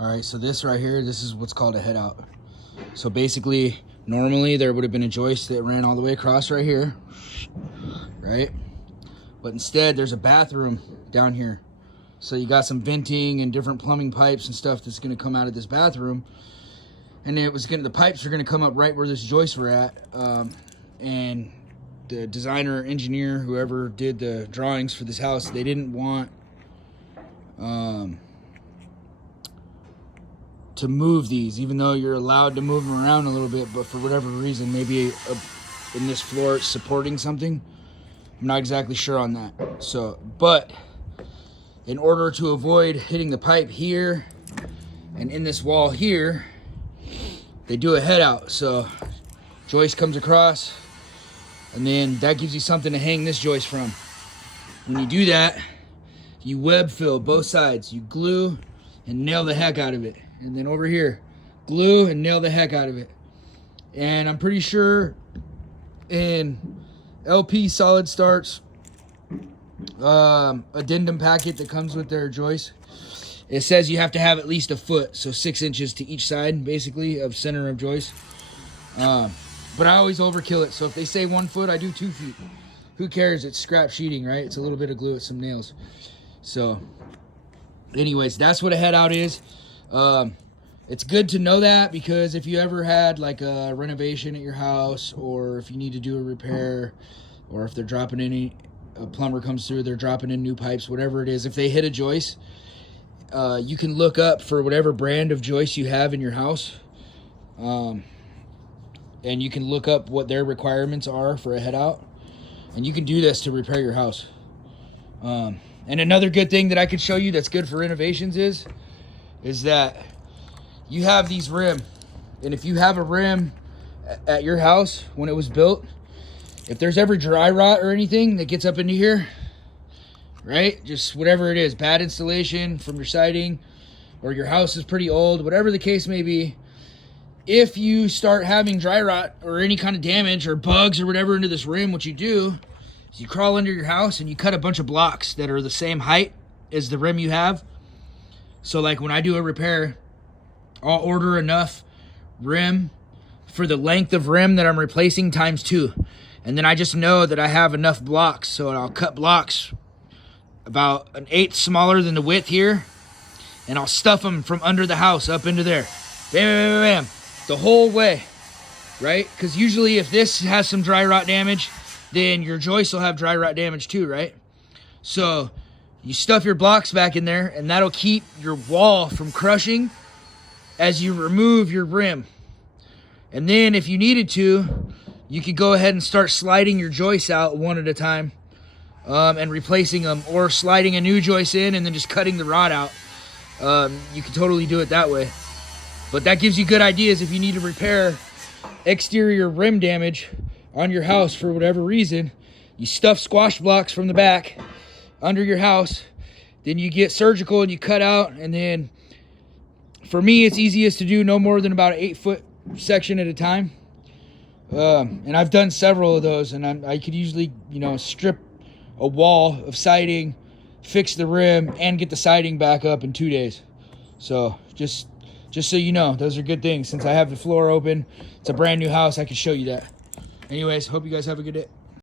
All right, so this right here, this is what's called a head out. So basically, normally there would have been a joist that ran all the way across right here, right? But instead, there's a bathroom down here. So you got some venting and different plumbing pipes and stuff that's gonna come out of this bathroom. And the pipes are gonna come up right where this joists were at. And the designer, engineer, whoever did the drawings for this house, they didn't want to move these, even though you're allowed to move them around a little bit, but for whatever reason, maybe in this floor it's supporting something. I'm not exactly sure on that. So, but in order to avoid hitting the pipe here and in this wall here, they do a head out. So joist comes across, and then that gives you something to hang this joist from. When you do that, you web fill both sides. You glue and nail the heck out of it. And then over here, glue and nail the heck out of it. And I'm pretty sure in LP Solid Start's addendum packet that comes with their joist, it says you have to have at least a foot, so 6 inches to each side, basically, of center of joist. But I always overkill it, so if they say 1 foot, I do 2 feet. Who cares? It's scrap sheeting, right? It's a little bit of glue with some nails. So, anyways, that's what a head out is. It's good to know that, because if you ever had like a renovation at your house, or if you need to do a repair, or if they're dropping in a plumber comes through, they're dropping in new pipes, whatever it is, if they hit a joist, you can look up for whatever brand of joist you have in your house, and you can look up what their requirements are for a head out, and you can do this to repair your house. And another good thing that I could show you that's good for renovations is that you have these rim, and if you have a rim at your house when it was built, if there's ever dry rot or anything that gets up into here, right, just whatever it is, bad installation from your siding, or your house is pretty old, whatever the case may be, if you start having dry rot or any kind of damage or bugs or whatever into this rim, what you do is you crawl under your house and you cut a bunch of blocks that are the same height as the rim you have. So like when I do a repair, I'll order enough rim for the length of rim that I'm replacing times 2. And then I just know that I have enough blocks. So I'll cut blocks about 1/8 smaller than the width here, and I'll stuff them from under the house up into there. Bam, bam, bam, bam, the whole way, right? Because usually if this has some dry rot damage, then your joist will have dry rot damage too, right? So you stuff your blocks back in there, and that'll keep your wall from crushing as you remove your rim. And then if you needed to, you could go ahead and start sliding your joists out one at a time, and replacing them, or sliding a new joist in and then just cutting the rod out. You can totally do it that way. But that gives you good ideas if you need to repair exterior rim damage on your house for whatever reason. You stuff squash blocks from the back under your house, then you get surgical and you cut out, and then for me it's easiest to do no more than about an 8-foot section at a time. And I've done several of those, and I could usually, strip a wall of siding, fix the rim, and get the siding back up in 2 days. So just so you know, those are good things. Since I have the floor open, it's a brand new house, I can show you that. Anyways, hope you guys have a good day.